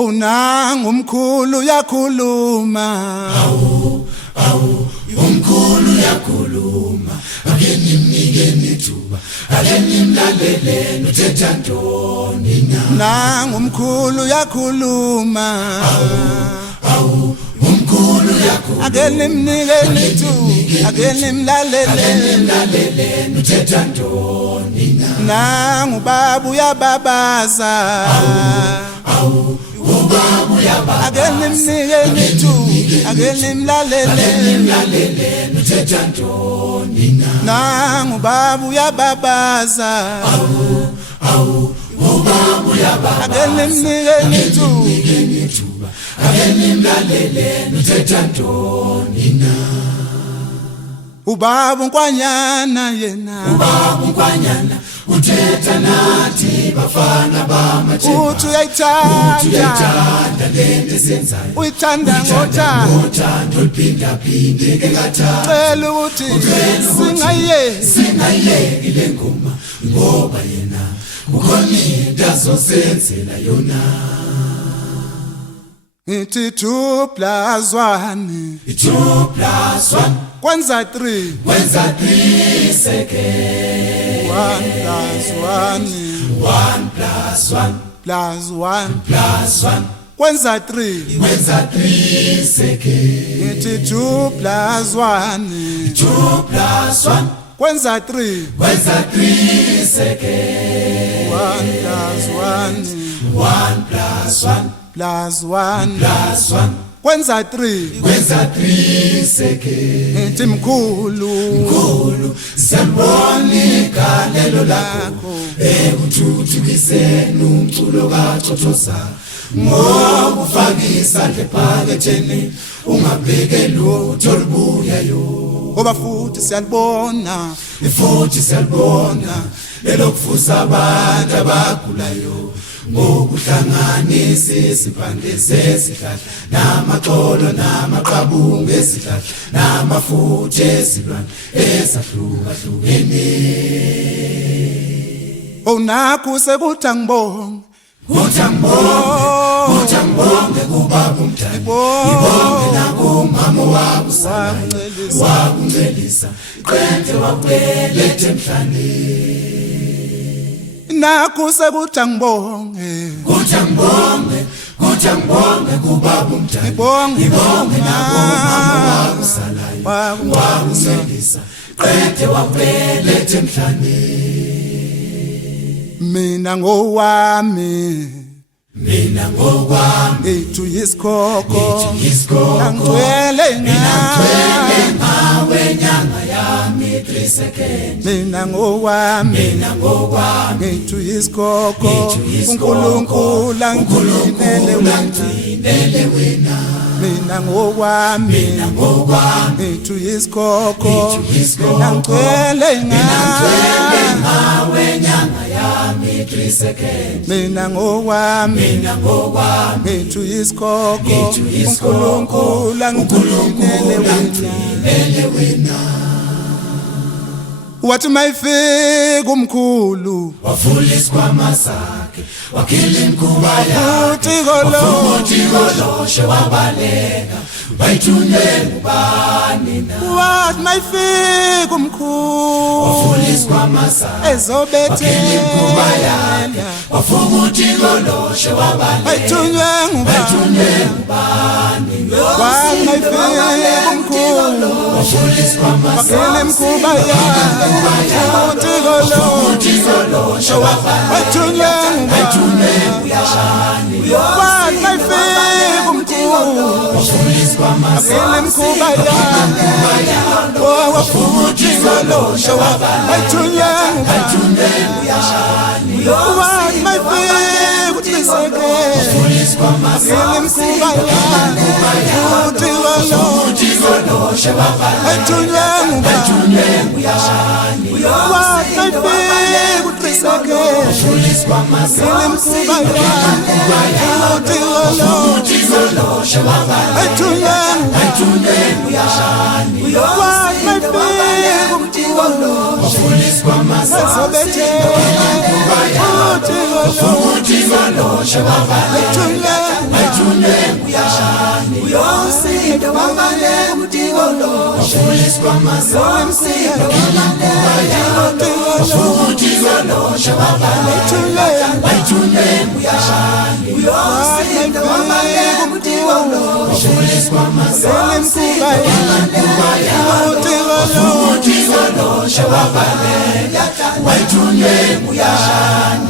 Unang umkhulu yakhuluma umkhulu yakhuluma ake nimnike nithuba ake nimlalele nothetha ntoni na nang umkhulu yakhuluma umkhulu yakhuluma ake nimnike nithuba ake nimlalele nothetha ntoni na nang ubaba uyababaza ubaba uyababaza ake nimnike nithuba ake nimlalele nothetha ntoni na nang ubaba uyababaza ubaba uyababaza ake nimnike nithuba ake nimlalele nothetha ntoni na ubaba unkwanyana yena ubaba unkwanyana uthetha nathi bafana bamathemba uthi uyayithanda lento esenzayo uyithanda ngothando luphindaphinde engathanda cela ukuthi singayeki le ngoma ngoba yena kukhona into azosenzela yona ngithi 2 plus 1 2 plus 1 kwenza 3 kwenza 3 seconds 1 plus 1 1 plus 1 plus 1 plus 1 kwenza 3 kwenza 3 seconds ngithi 2 plus 1 2 plus 1 kwenza 3 kwenza 3 seconds 1 plus 1 1 plus 1 plus 1 plus 1 kwenza 3 kwenza 3 seconds ngithi mkhulu semboneka lelo lakho ekuthuthukiseni umculo kaXhoxhoza ngokufakisa nje phaketheni ungabheke lutho olubuyayo ngoba futhi siyalibona lelo kufusa abantu abagulayo ngokuhlanganisa isipande sesihlahla namaxolo namaqabungu esihlahla namafutha esilwane esahlukahlukene onakho sekuthi angibonge ngibonge kubaba umdali ngibonge nakumama wakuncelisa qente wakubeletha emhlane nakho sekuthi angibonge ngibonge kubaba umdali ngibonge nakumama wakuncelisa qente wakubeletha emhlane mina ngowami ethu yisikhokho ngangcwele ngawe nyanga yami 3 seconds mina ngowami ethu yisikhokho uNkulunkulu angcinele wena mina ngowami ethu yisikhokho ngangcwele ngawe nyanga yami 3 seconds mina ngowami ethu yisikhokho uNkulunkulu angcinele wena wathi mayifika umkhulu wavula isikhwama sakhe wakhila imkhuba yakhe uthi goloshe wabaleka bayithunywe ngubani na wathi mayifika umkhulu wavula isikhwama sakhe ezobethela imkhuba yakhe wafuthi goloshe wabaleka bayithunywe ngubani wathi mayifika umkhulu wavula isikhwama bakile imkhuba yakhe uthi goloshe bayithunywe ngubani wathi mayifika umkhulu bakile imkhuba yakhe wafuthi goloshe bayithunywe ngubani wathi mayifika uthiseke bakile imkhuba yakhe uthi goloshe bayithunywe ngubani wathi mayifika uthiseke bakile imkhuba yakhe uthi goloshe bayithunywe ngubani wathi mayifika umkhulu ezobethela uthi goloshe bayithunywe wafuliswa masamsindo wafutiwa losha waitune muyashani uyomsindo wamane kumutiwa wafuliswa masamsindo wafutiwa losha waitune muyashani